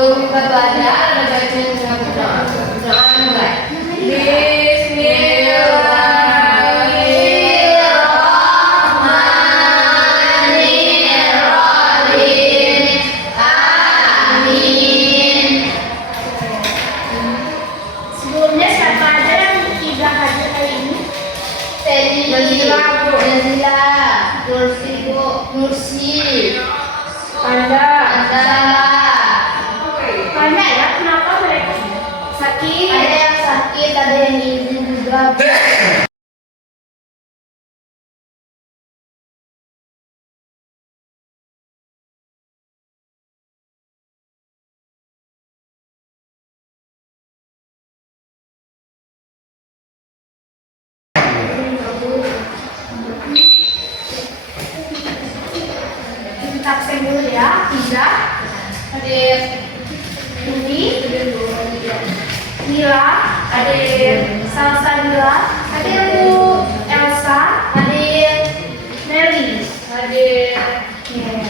sebelum kita belajar ada bagian berdoa. Berdoa mulai. Bismillahirrahmanirrahim. Amin. Sebelumnya siapa aja yang tidak hadir hari ini? Nazila, Nursi, Anda Anda. ya, kenapa mereka sakit? Ada yang sakit, ada yang izin juga. Kita absen dulu ya. Tiga. Hadir. Budi, Mila, hadir. Salsabila, hadir Bu. Elsa, Hadir. Nelly, Hadir. yeah.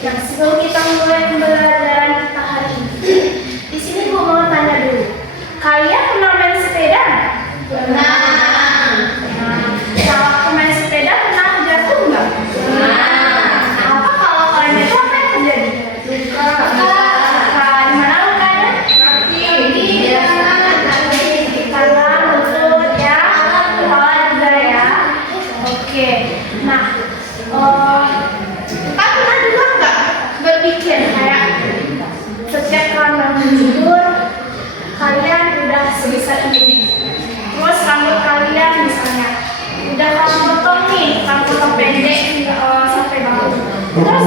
Nah, sebelum kita mulai pembelajaran kita hari ini, di sini gue mau tanya dulu. Kalian pernah main sepeda? Pernah. Nah, kalau main sepeda pernah jatuh nggak? Apa kalau kalian itu apa yang terjadi? Luka. Di mana lukanya? Di tangan, lutut, ya, kepala juga ya. Oke. Nah, kita pernah juga nggak berpikir kayak setiap kalian bangun tidur, kalian udah sebisa ini. Terus rambut kalian misalnya udah kamu potong nih, kamu potong pendek sampai bawah. Terus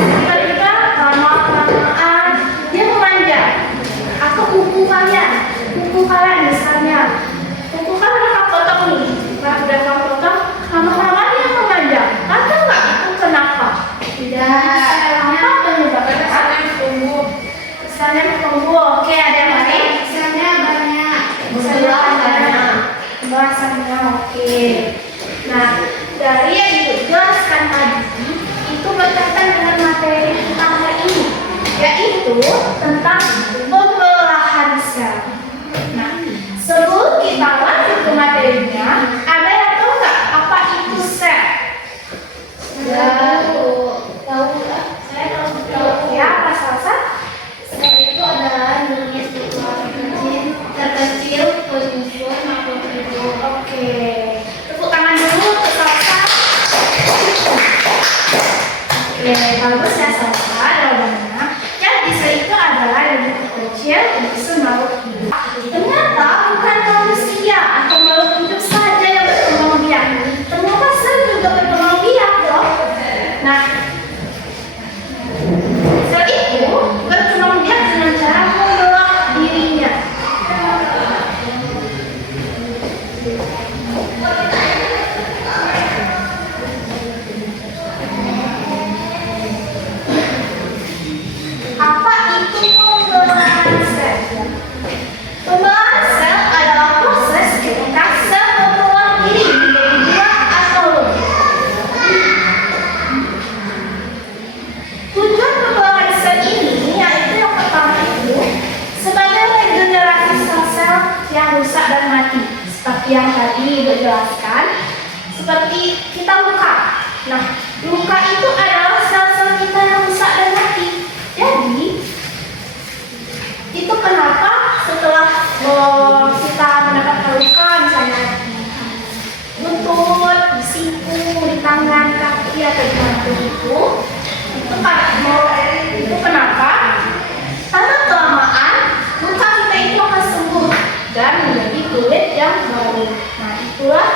kita lama-lamaan dia memanjang. Atau kuku kalian misalnya, kuku kan udah kamu potong nih, nah, udah kamu potong, lama-lama dia memanjang. Tahu nggak itu kenapa? Apa penyebabnya? Misalnya tumbuh. Oke, ada yang lain? Pembahasannya oke. Nah, dari yang dijelaskan tadi itu berkaitan dengan materi kita hari ini, yaitu tentang pembelahan sel. Nah, sebelum kita lanjut ke materinya, ada yang tahu nggak apa itu sel? Saya tahu ya, apa Salsa? Itu adalah unit terkecil penyusun makhluk hidup. Oke, tepuk tangan dulu untuk Salsa. Oke, bagus ya Salsa, jawabannya. Jadi sel itu adalah unit terkecil penyusun makhluk hidup. Ternyata bukan manusia atau makhluk hidup saja yang berkembang biak. Ternyata sel juga berkembang biak loh. Nah, sel itu berkembang biak dengan cara membelah dirinya. Apa itu pembelahan sel? Pembelahan sel adalah proses ketika sel membelah diri menjadi dua atau lebih. Tujuan pembelahan sel ini yaitu yang pertama itu sebagai regenerasi sel-sel yang rusak dan mati. Seperti yang tadi dijelaskan, seperti kita luka. Nah, luka itu adalah sel-sel kita yang rusak dan mati. Jadi, itu kenapa setelah kita mendapatkan luka, misalnya di lutut, di siku, di tangan, kaki, atau di mana itu kenapa? Karena kelamaan luka kita itu akan sembuh dan menjadi kulit yang baru. Nah, itulah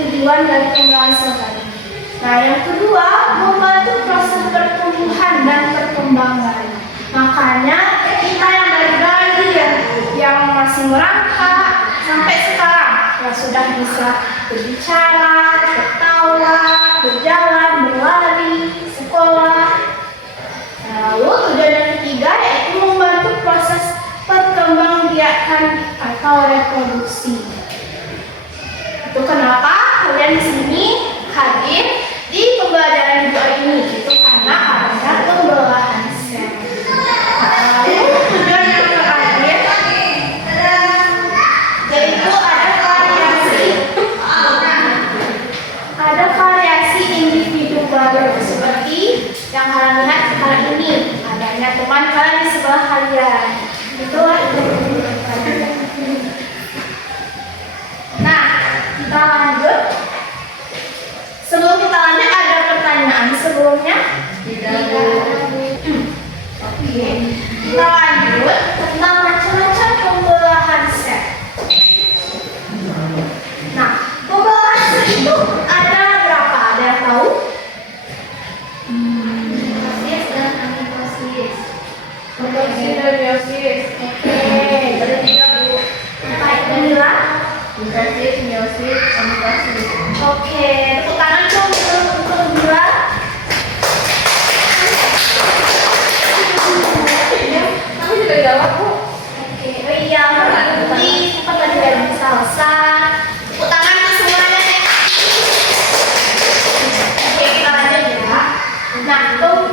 tujuan dari pembelahan sel tadi. Nah, yang kedua, membantu proses pertumbuhan dan perkembangan. Makanya kita yang dari bayi yang masih merangkak sampai sekarang yang sudah bisa berbicara, atau reproduksi. Itu kenapa kalian di sini hadir di pembelajaran video ini. Itu karena ada pembelahan sel. Lalu tujuan yang terakhir yaitu ada variasi individu baru seperti yang kalian lihat sekarang ini. Adanya teman kalian di sebelah kalian. Itulah individu. Nah, kita lanjut. Sebelum kita lanjut ada pertanyaan sebelumnya? Tidak. Oke. Kita lanjut tentang macam-macam pembelahan sel. Nah, pembelahan sel itu ada berapa? Ada yang tahu? Meiosis dan amitosis. Meiosis dan meiosis. Oke, ada 3 Bu. Baik, Danila. Meiosis, meiosis, amitosis. Oke, tepuk tangan dong untuk Danila. Kamu juga jawab, Bu. Oke, oh iya, nanti sempat tadi dari salsa. Tepuk tangan untuk semuanya deh. Oke, kita lanjut ya. Nah,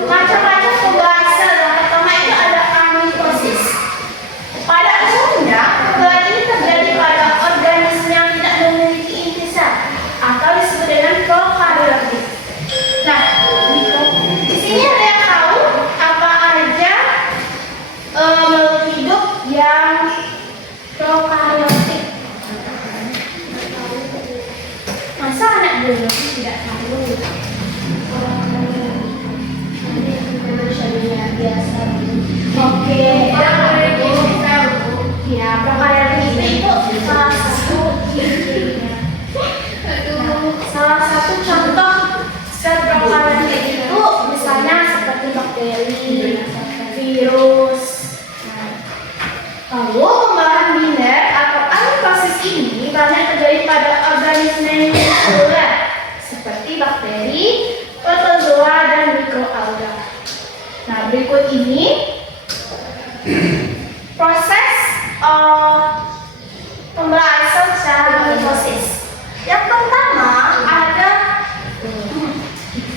macam-macam pembelahan sel. Yang pertama itu ada amitosis. Pada umumnya, pembelahan ini terjadi pada organisme yang tidak memiliki inti sel atau disebut dengan prokaryotik. Nah, di sini ada yang tahu apa aja makhluk hidup yang prokaryotik? Masa anak biologi tidak tahu? Manusia biasa. Oke, Bu. ya prokaryotik itu salah satu cirinya. Salah satu contoh sel prokaryotik itu misalnya seperti bakteri, virus. Lalu pembelahan biner atau amitosis ini banyak terjadi pada organisme uniseluler seperti bakteri, protozoa, dan mikroalga. Nah, berikut ini proses pembelahan sel secara mitosis. Yang pertama ada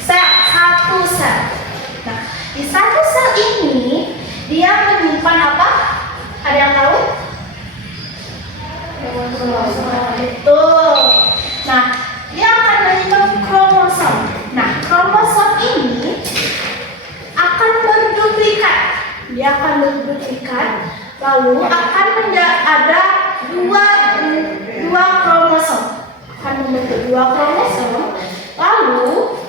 satu sel. Nah, di satu sel ini dia menyimpan apa? Ada yang tahu? Betul. Nah, dia akan menyimpan kromosom. Nah, kromosom ini akan berduplikat. Dia akan berduplikat, lalu akan ada dua kromosom. Akan membentuk 2 kromosom. Lalu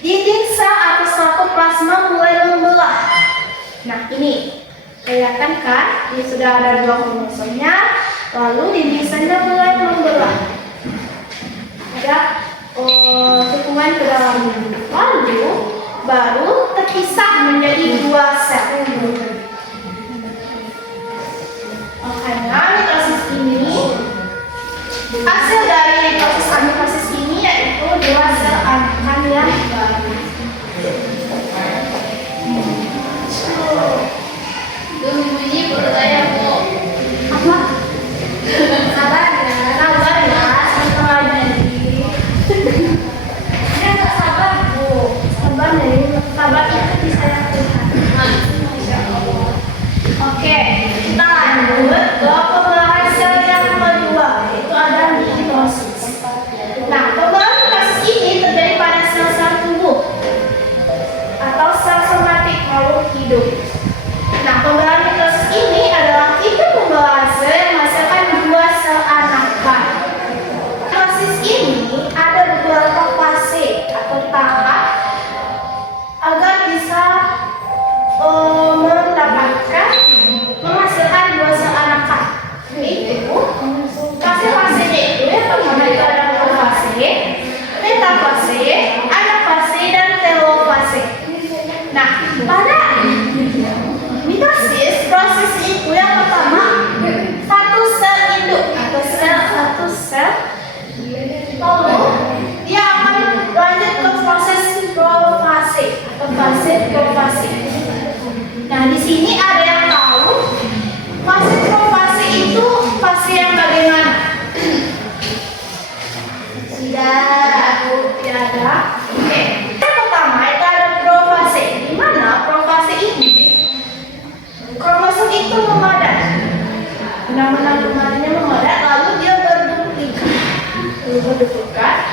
dinding sel atau sitoplasma mulai membelah. Nah, ini kelihatan kan? Ini sudah ada 2 kromosomnya. Lalu dinding selnya mulai membelah. Ada tikungan ke dalam. Lalu baru terpisah menjadi 2 sel. Makanya mitosis ini, hasil dari proses amitosis ini yaitu 2 sel anakan yang baru. Bunyi perut saya, Bu. Apa? Sabar ya, setengah jadi. Dia nggak sabar Bu, sabar nih, sabar itu bisa yang Tuhan. Masya Allah. Oke, kita lanjut ke pembelahan sel yang kedua, itu ada mitosis.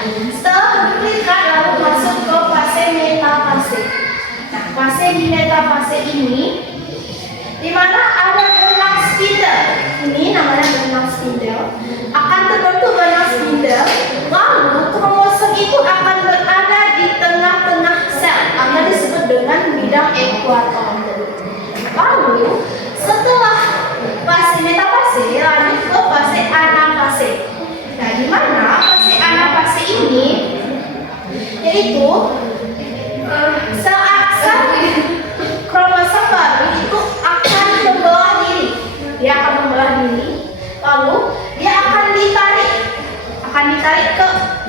Setelah duplikat lalu masuk ke fase metafase. Nah, fase di metafase ini di mana ada benang spindle. Ini namanya benang spindle. Akan terbentuk benang spindle, lalu kromosom itu akan berada di tengah-tengah sel, akan disebut dengan bidang ekuator. Lalu setelah fase metafase lanjut ke fase anafase. Nah, di mana fase anafase ini yaitu sel kromosom baru itu akan membelah diri. Dia akan membelah diri, lalu dia akan ditarik ke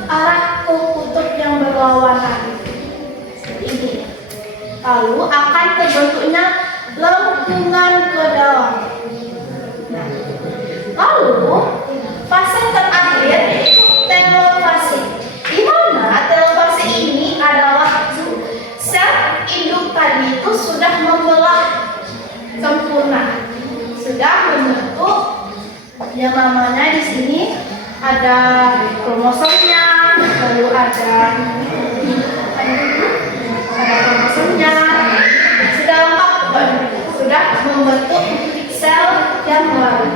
arah kutub yang berlawanan. Seperti ini. Lalu akan terbentuknya lengkungan ke dalam. Nah, lalu fase terakhir yaitu telofase. Di mana telofase ini adalah sel induk tadi itu sudah membelah sempurna, sudah membentuk yang namanya di sini ada kromosomnya, lalu ada kromosomnya, sudah lengkap, sudah membentuk sel yang baru.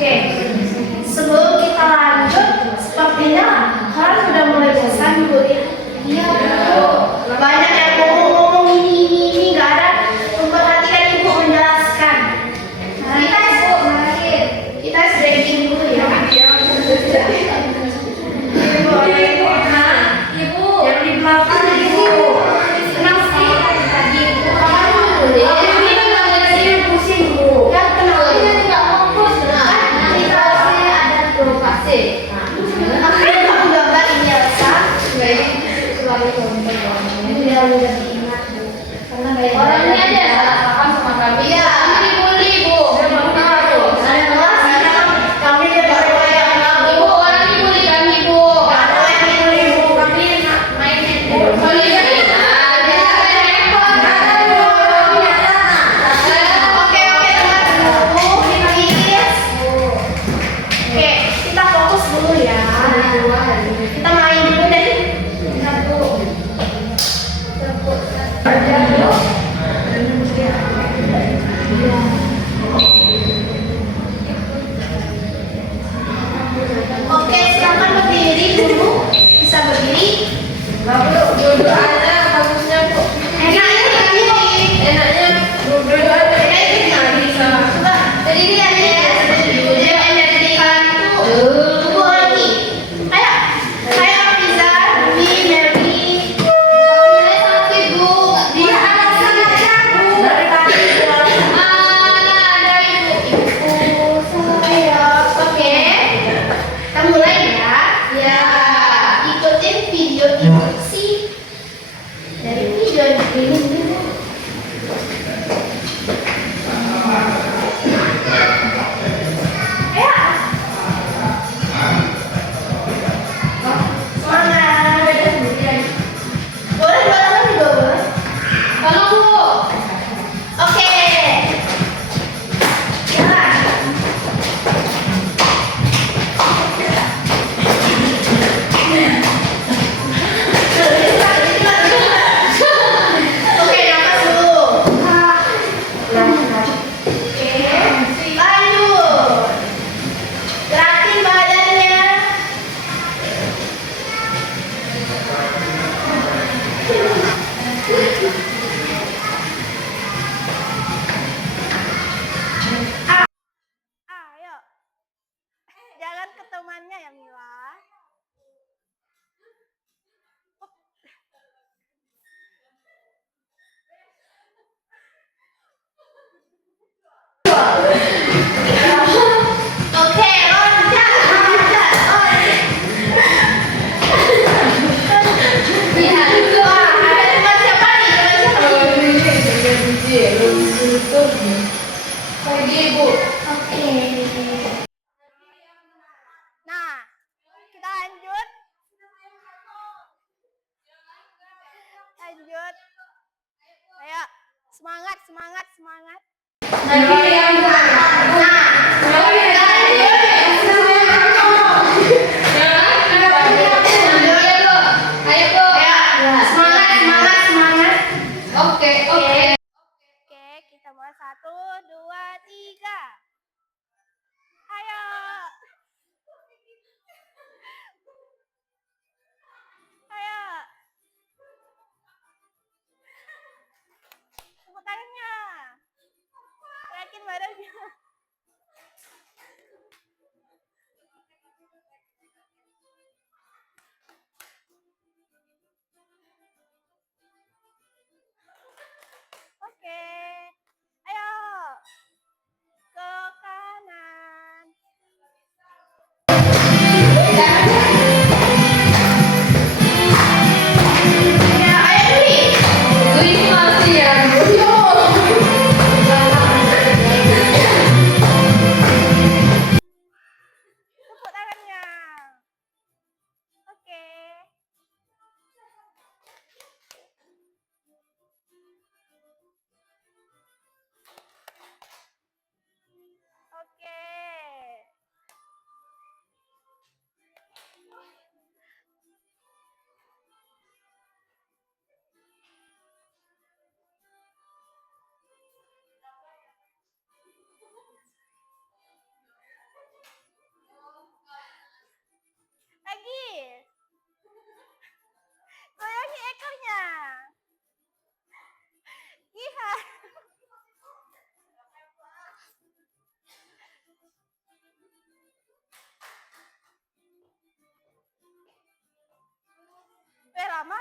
Oke, sebelum kita lanjut, sepertinya kalian sudah mulai bosan, Bu ya? Iya, Bu. Banyak yang ngomong ini, nggak ada memperhatikan Ibu menjelaskan. Kita stretching dulu ya. Ibu, yang di belakang Ibu. Kenapa sih? Ibu, kamu dulu ya. Ini nggak ada pusing Bu. Ya kenapa? Ini nggak fokus. Fase. Akhirnya kamu gambar ini Elsa. Baik, selalu contoh. Udah diingat Bu. Karena banyak orangnya aja salah paham sama kami. Ya, ini dibully Bu. Saya kelas kami Ibu, orang dibully kami Bu. Ada yang dibully Bu, kami mainin Bu. Oke, kita fokus dulu ya. Kita main dulu deh. Oke, silakan berdiri dulu. Bisa berdiri. Duduk aja bagusnya Bu. Enaknya berdiri. Enaknya duduk aja. Enaknya bisa. Coba berdiri aja ya. Energi kalian itu tunggu lagi. Ayo, saya Afiza, Dwi, Melly. Mulai sakit Bu. Dia anak saja Bu. Dari tadi mana ada ibu saya. Oke, kita mulai ya. Ya, ikutin video instruksi dari video ini dulu. Boleh barengan juga boleh. Kalau Bu. Oke. Jalan. Oke, nafas dulu. Oke. Lanjut. Gerakin badannya. Ayo. Jangan ke temannya ya Mila. Oke, loncat. Iya, teman siapa nih? Pergi Bu. Oke. Nah, kita lanjut. Ayo, semangat. Nanti yang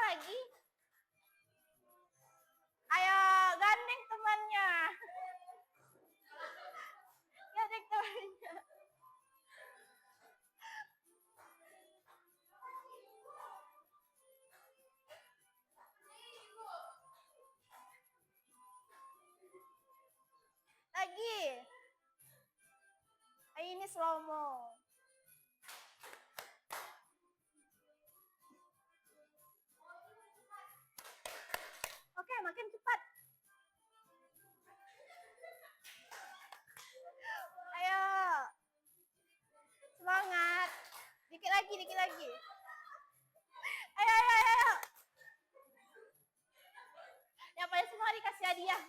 lagi. Ayo gandeng temannya. Gandeng temannya. Lagi. Ayo ini slow mo. Oke, makin cepat. Ayo. Semangat. Dikit lagi, dikit lagi. Ayo, ayo, ayo. Yang paling semua dikasih hadiah.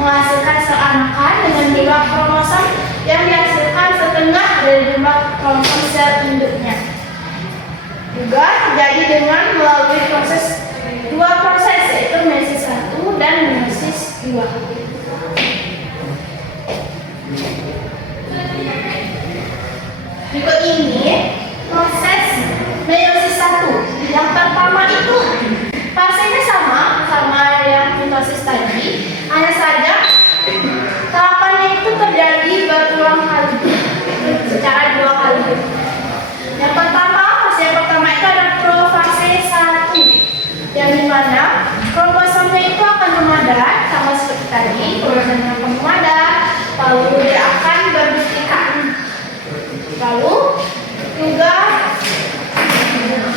Menghasilkan seanakan dengan jumlah kromosom yang dihasilkan setengah dari jumlah kromosom sel induknya. Juga terjadi dengan melalui dua proses yaitu meiosis 1 dan meiosis 2. Berikut ini proses meiosis 1. Yang pertama itu fasenya sama yang mitosis tadi, hanya saja tahapannya itu terjadi berulang kali secara 2 kali. Yang pertama, fase yang pertama itu ada profase 1, yang dimana kromosomnya itu akan memadat sama seperti tadi, kromosomnya akan memadat, lalu dia akan berduplikat, lalu juga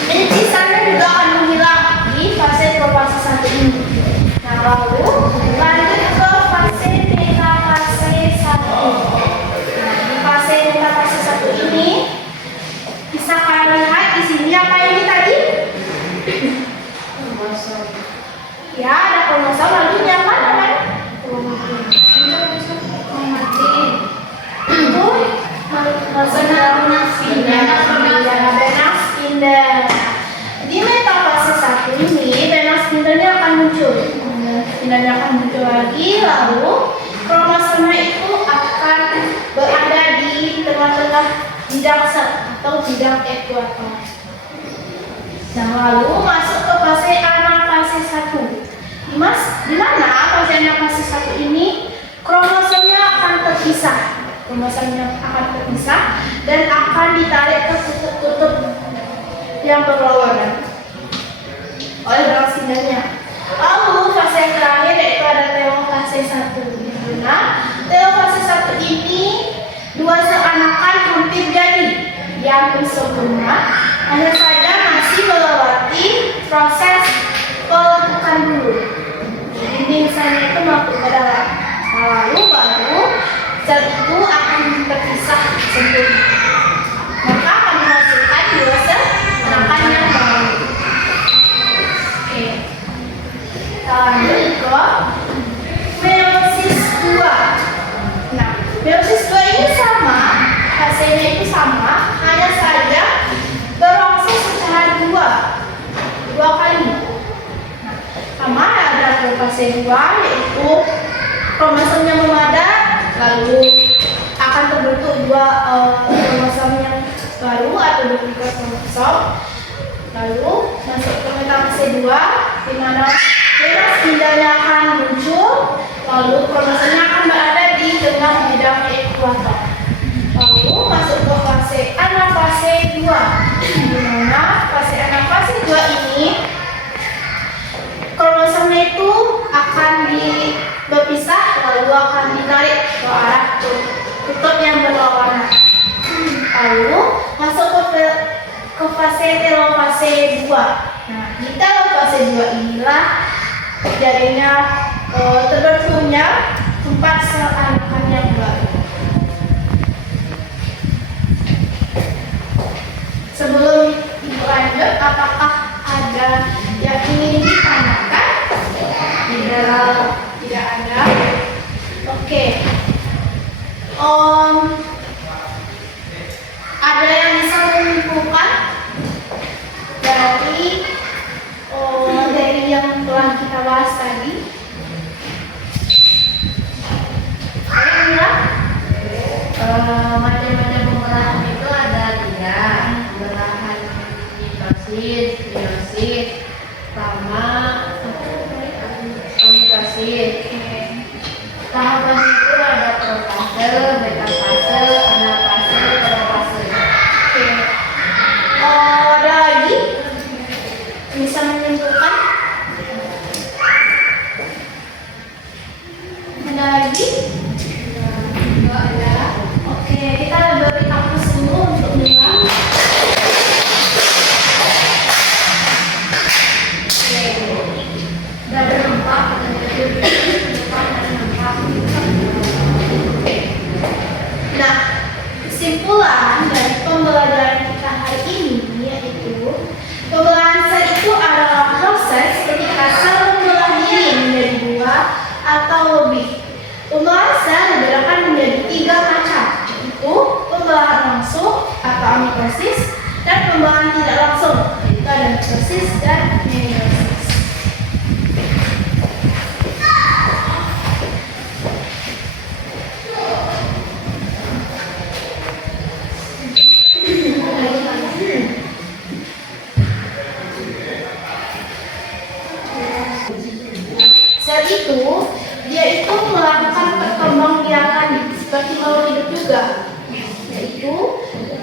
sisanya juga akan menghilang di fase profase 1 ini. Nah, lalu lanjut ke fase metafase 1. Nah, di fase metafase 1 ini bisa kalian lihat di sini apa ini tadi? Kromosom. Ya, ada kromosom, lalu yang mana namanya? Kromatin. Itu venas spindel. Di metafase 1 ini venas spindelnya akan muncul. Spindelnya akan muncul lagi, lalu kromosom kromosomnya itu akan berada di tengah-tengah bidang sel atau bidang ekuator. Nah, lalu masuk ke fase anafase 1. Di mana fase anafase 1 ini kromosomnya akan terpisah. Kromosomnya akan terpisah dan akan ditarik ke kutub-kutub yang berlawanan oleh berlangsingnya. Lalu fase yang terakhir yaitu ada telofase 1. Di mana telofase 1 ini dua sel anakan hampir jadi yang sempurna, hanya saja masih melewati proses peletukan dulu. Dinding selnya itu masuk ke dalam. Lalu baru sel itu akan terpisah sempurna. Maka akan menghasilkan dua sel anakan yang baru. Oke. Lanjut ke meiosis 2. Nah, meiosis 2 ini sama, fasenya itu sama, hanya saja berlangsung secara dua kali. Nah, sama ada fase 2 yaitu kromosomnya memadat, lalu akan terbentuk dua kromosom yang baru atau duplikat kromosom. Lalu masuk ke metafase 2 di mana virus indahnya akan muncul, lalu kromosomnya akan berada di tengah bidang ekuator. Lalu masuk ke fase anafase 2 di mana fase anafase 2 ini kromosomnya itu akan berpisah lalu akan ditarik ke arah kutub yang berlawanan. Lalu masuk ke fase telofase 2. Nah, di telofase 2 inilah terjadinya terbentuknya 4 sel anakan yang baru. Sebelum lanjut, apakah ada yang ingin ditanyakan? Tidak ada. Oke. Ada yang bisa menyimpulkan dari yang telah kita bahas tadi? Macam-macam pembelahan itu ada 3. Pembelahan mitosis, meiosis, sama amitosis. Tahapan itu ada protase, metafase, anafase, telofase. Ada lagi bisa menyimpulkan? Ada lagi? Enggak ada. Oke, kita beri hapus dulu untuk bilang. Udah ada 4, Nah, kesimpulan dari pembelajaran kita hari ini yaitu pembelahan sel itu adalah proses ketika sel membelah diri menjadi 2 atau lebih. Pembelahan sel dibedakan menjadi 3 macam, yaitu pembelahan langsung atau amitosis dan pembelahan tidak langsung, yaitu ada mitosis dan meiosis. Sel itu, dia itu melakukan perkembangbiakan seperti makhluk hidup juga, yaitu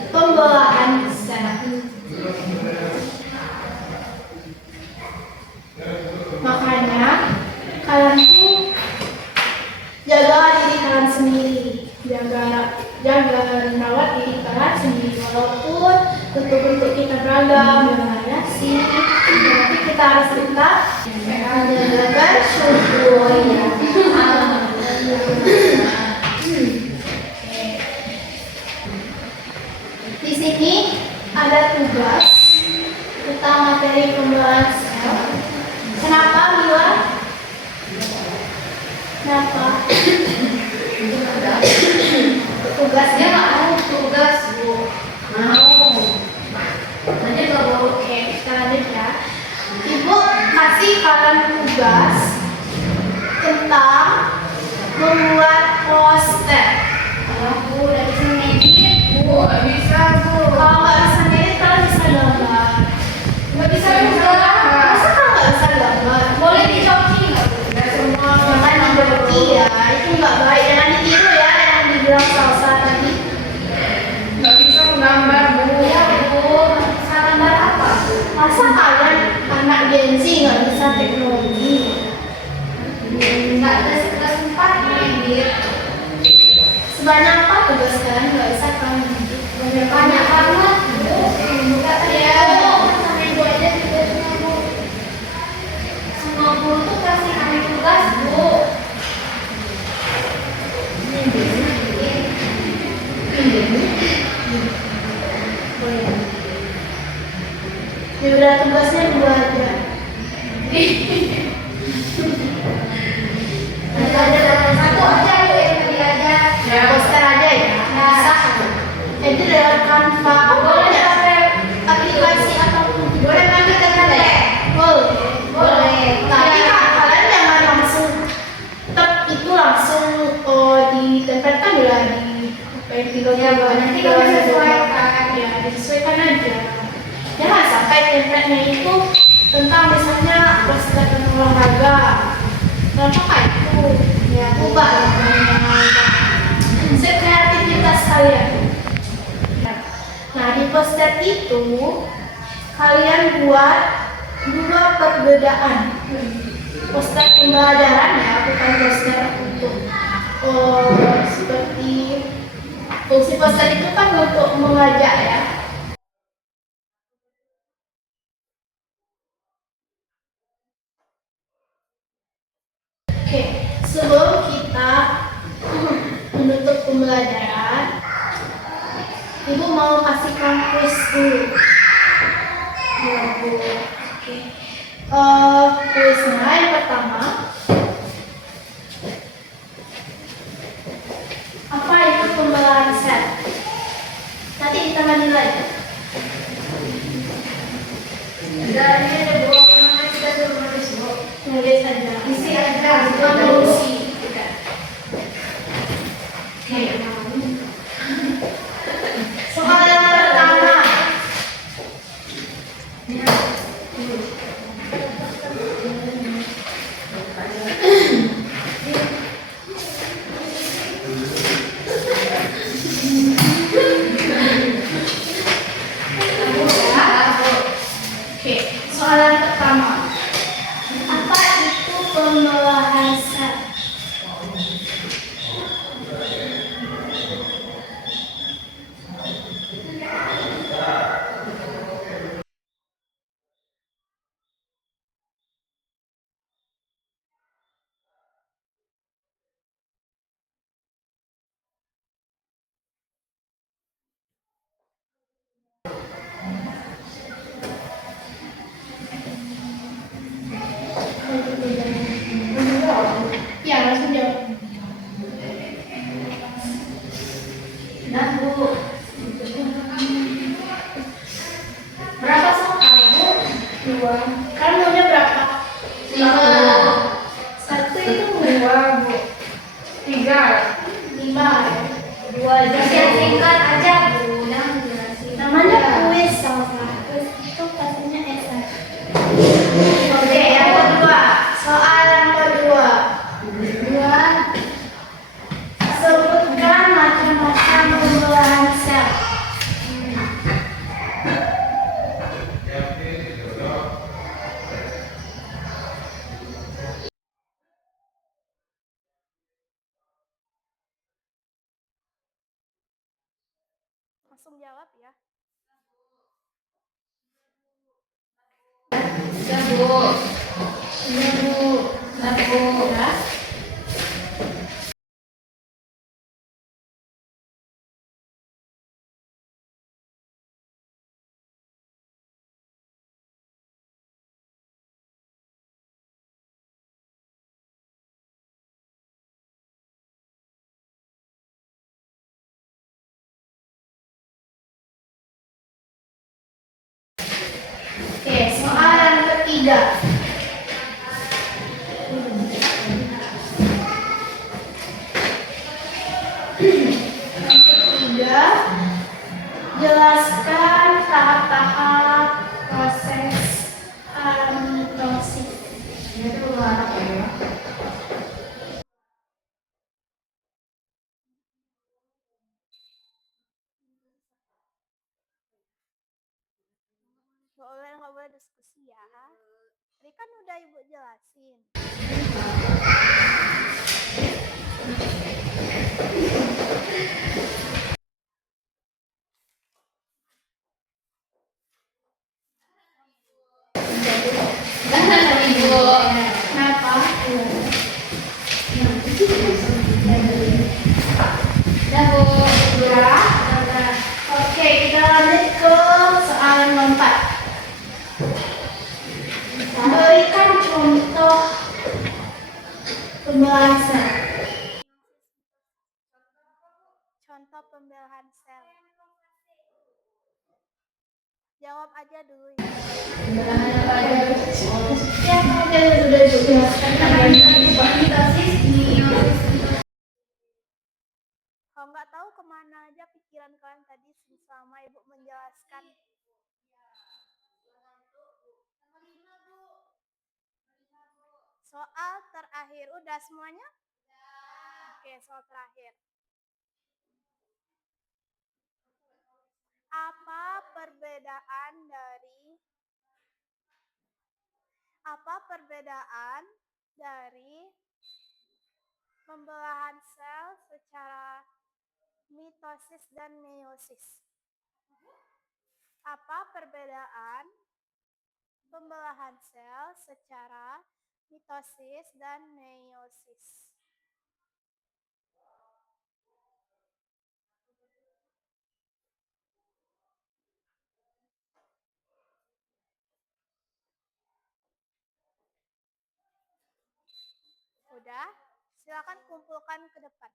pembelahan sel. Makanya kalian tuh jaga diri kalian sendiri, jaga merawat diri kalian sendiri walaupun bentuk-bentuk kita beragam dan variasi, tapi kita harus tetap menjaga bersyukur ya. Di sini ada tugas tentang materi pembelahan sel. Kenapa Mila? Kenapa? Tugasnya nggak mau tugas Bu. Mau. Nanti kalau oke kita lanjut ya. Ibu kasih kalian tugas tentang membuat poster. Ya Bu, udah bisa ngedit. Bu, nggak bisa Bu. Kalau nggak bisa ngedit, kalian bisa gambar. Nggak bisa juga. Masa kan nggak bisa gambar? Boleh dicoki nggak Bu? Nggak semua Jangan dijoki ya, itu nggak baik. Jangan ditiru ya, yang dibilang salsa tadi. nggak bisa menggambar Bu. Ya Bu, bisa gambar apa? Masa kalian anak Gen Z nggak bisa teknologi? Nggak ada sempat ngedit. Sebanyak apa tugas kalian nggak bisa kan? Banyak banget Bu. Buka Ya, ya. sampai itu aja tugasnya Bu. Semua guru tuh kasih kami tugas Bu. Ya udah tugasnya 2 aja. Satu aja Bu yang tadi aja. Ya, poster aja ya. Bisa. Itu lewat Canva. Boleh pakai Aplikasi ataupun boleh pakai tablet. boleh. Boleh. Tapi kalian jangan langsung itu langsung ditempelkan dulu di video Ya Bu, nanti kami sesuaikan. ya disesuaikan aja. Jangan sampai template-nya itu tentang misalnya persiapan olahraga. Contoh kayak itu, ya ubah sekreativitas kalian. Nah di poster itu kalian buat 2 perbedaan. Poster pembelajaran ya, bukan poster untuk seperti fungsi poster itu kan untuk mengajak ya. Oke, sebelum kita menutup pembelajaran, Ibu mau kasih kuis dulu. Ya, Bu. Oke. Kuisnya yang pertama, apa itu pembelajaran sel? Nanti ditambah nilai. Ada ini ada Bu, apa namanya, kita suruh nulis Bu. Nulis aja. Isi aja. Isi. Oke. Soal yang pertama. Oke, soal yang pertama. Apa itu pembelahan sel? Ya, langsung jawab. Nah Bu, Berapa soal, Bu? 2. Kalian maunya berapa? 5. 1 itu 2 Bu. 3. 5. 2 aja. Singkat aja Bu. Jangan jelasin. Namanya kuis sama. Kuis itu pastinya esai. Oke, yang kedua. Soal yang kedua. Sebutkan macam-macam pembelahan sel. Langsung jawab ya. Ya Bu. Iya, Bu. Nah Bu. Ya. Oke, soal yang ketiga. diskusi ya. Tadi kan udah Ibu jelasin. Ibu. Kenapa? Dah, Bu. Ya. Oke, kita lanjut ke soal nomor 4. Berikan contoh pembelahan sel. Contoh pembelahan sel. Jawab aja dulu. Pembelahan apa aja? Ya, aja sudah dijelaskan. Kalau nggak tahu kemana aja pikiran kalian tadi selama Ibu menjelaskan. Soal terakhir udah semuanya? Oke, soal terakhir. Apa perbedaan dari pembelahan sel secara mitosis dan meiosis? Apa perbedaan pembelahan sel secara mitosis dan meiosis? Udah? Silakan kumpulkan ke depan.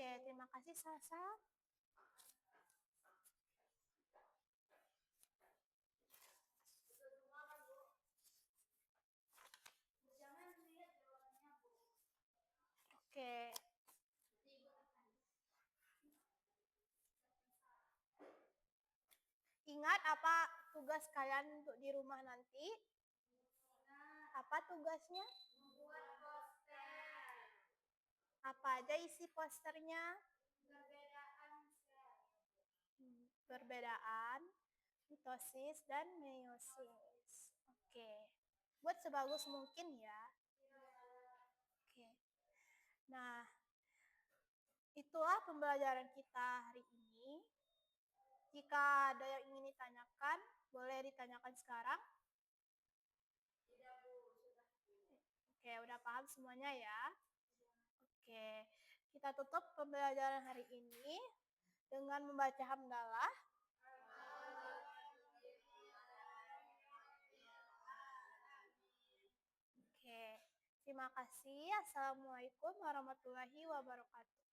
Oke, terima kasih Sasa. Oke. Ingat apa tugas kalian untuk di rumah nanti? Apa tugasnya? Apa aja isi posternya? Perbedaan mitosis dan meiosis. Oke. Buat sebagus mungkin ya. Oke. Nah, itulah pembelajaran kita hari ini. Jika ada yang ingin ditanyakan, boleh ditanyakan sekarang. Oke, udah paham semuanya ya? Oke, kita tutup pembelajaran hari ini dengan membaca hamdalah. Oke, terima kasih. Assalamualaikum warahmatullahi wabarakatuh.